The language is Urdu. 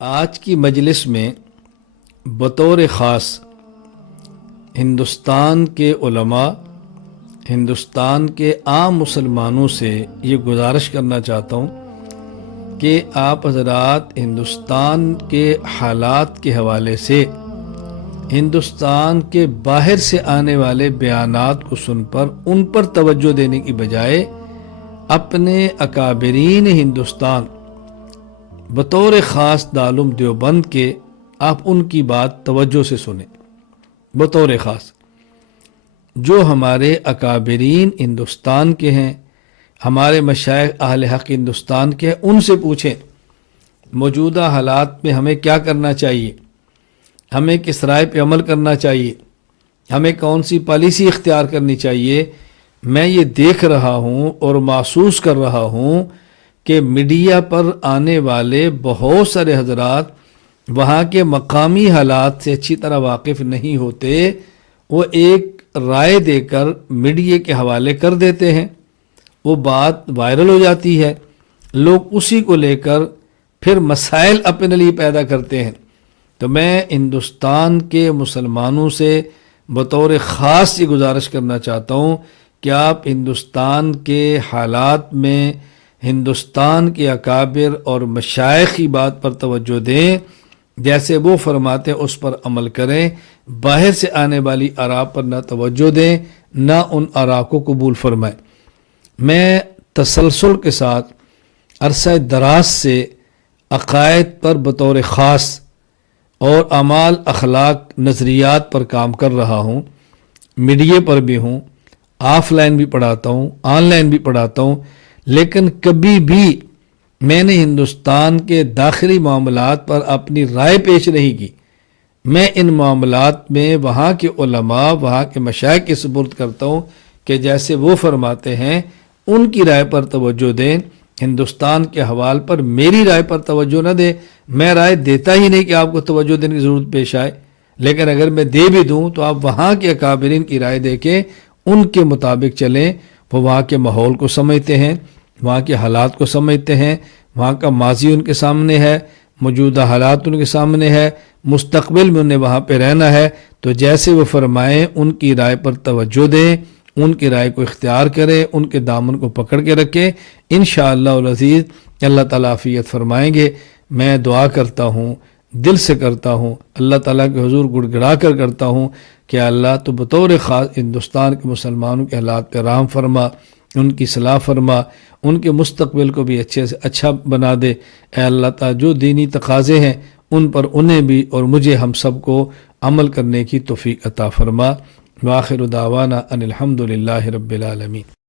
آج کی مجلس میں بطور خاص ہندوستان کے علماء، ہندوستان کے عام مسلمانوں سے یہ گزارش کرنا چاہتا ہوں کہ آپ حضرات ہندوستان کے حالات کے حوالے سے ہندوستان کے باہر سے آنے والے بیانات کو سن پر ان پر توجہ دینے کی بجائے اپنے اکابرین ہندوستان بطور خاص دارالعلوم دیوبند کے آپ ان کی بات توجہ سے سنیں۔ بطور خاص جو ہمارے اکابرین ہندوستان کے ہیں، ہمارے مشائخ اہل حق ہندوستان کے ہیں، ان سے پوچھیں موجودہ حالات میں ہمیں کیا کرنا چاہیے، ہمیں کس رائے پہ عمل کرنا چاہیے، ہمیں کون سی پالیسی اختیار کرنی چاہیے۔ میں یہ دیکھ رہا ہوں اور محسوس کر رہا ہوں کہ میڈیا پر آنے والے بہت سارے حضرات وہاں کے مقامی حالات سے اچھی طرح واقف نہیں ہوتے، وہ ایک رائے دے کر میڈیا کے حوالے کر دیتے ہیں، وہ بات وائرل ہو جاتی ہے، لوگ اسی کو لے کر پھر مسائل اپنے لیے پیدا کرتے ہیں۔ تو میں ہندوستان کے مسلمانوں سے بطور خاص یہ گزارش کرنا چاہتا ہوں کہ آپ ہندوستان کے حالات میں ہندوستان کے اکابر اور مشائخ کی بات پر توجہ دیں، جیسے وہ فرماتے ہیں اس پر عمل کریں، باہر سے آنے والی آراء پر نہ توجہ دیں، نہ ان آراء کو قبول فرمائیں۔ میں تسلسل کے ساتھ عرصہ دراز سے عقائد پر بطور خاص اور اعمال، اخلاق، نظریات پر کام کر رہا ہوں، میڈیا پر بھی ہوں، آف لائن بھی پڑھاتا ہوں، آن لائن بھی پڑھاتا ہوں، لیکن کبھی بھی میں نے ہندوستان کے داخلی معاملات پر اپنی رائے پیش نہیں کی۔ میں ان معاملات میں وہاں کے علماء، وہاں کے مشائخ کے سپرد کرتا ہوں کہ جیسے وہ فرماتے ہیں ان کی رائے پر توجہ دیں، ہندوستان کے حوال پر میری رائے پر توجہ نہ دیں۔ میں رائے دیتا ہی نہیں کہ آپ کو توجہ دینے کی ضرورت پیش آئے، لیکن اگر میں دے بھی دوں تو آپ وہاں کے اکابرین کی رائے دے کے ان کے مطابق چلیں۔ وہ وہاں کے ماحول کو سمجھتے ہیں، وہاں کے حالات کو سمجھتے ہیں، وہاں کا ماضی ان کے سامنے ہے، موجودہ حالات ان کے سامنے ہے، مستقبل میں انہیں وہاں پہ رہنا ہے۔ تو جیسے وہ فرمائیں ان کی رائے پر توجہ دیں، ان کی رائے کو اختیار کریں، ان کے دامن کو پکڑ کے رکھیں، انشاءاللہ العزیز اللہ تعالیٰ عافیت فرمائیں گے۔ میں دعا کرتا ہوں، دل سے کرتا ہوں، اللہ تعالیٰ کے حضور گڑ گڑا کر کرتا ہوں کہ اللہ تو بطور خاص ہندوستان کے مسلمانوں کے حالات پہ رحم فرما، ان کی صلاح فرما، ان کے مستقبل کو بھی اچھے سے اچھا بنا دے۔ اے اللہ تعالیٰ جو دینی تقاضے ہیں ان پر انہیں بھی اور مجھے ہم سب کو عمل کرنے کی توفیق عطا فرما۔ وآخر دعوانا ان الحمد للہ رب العالمین۔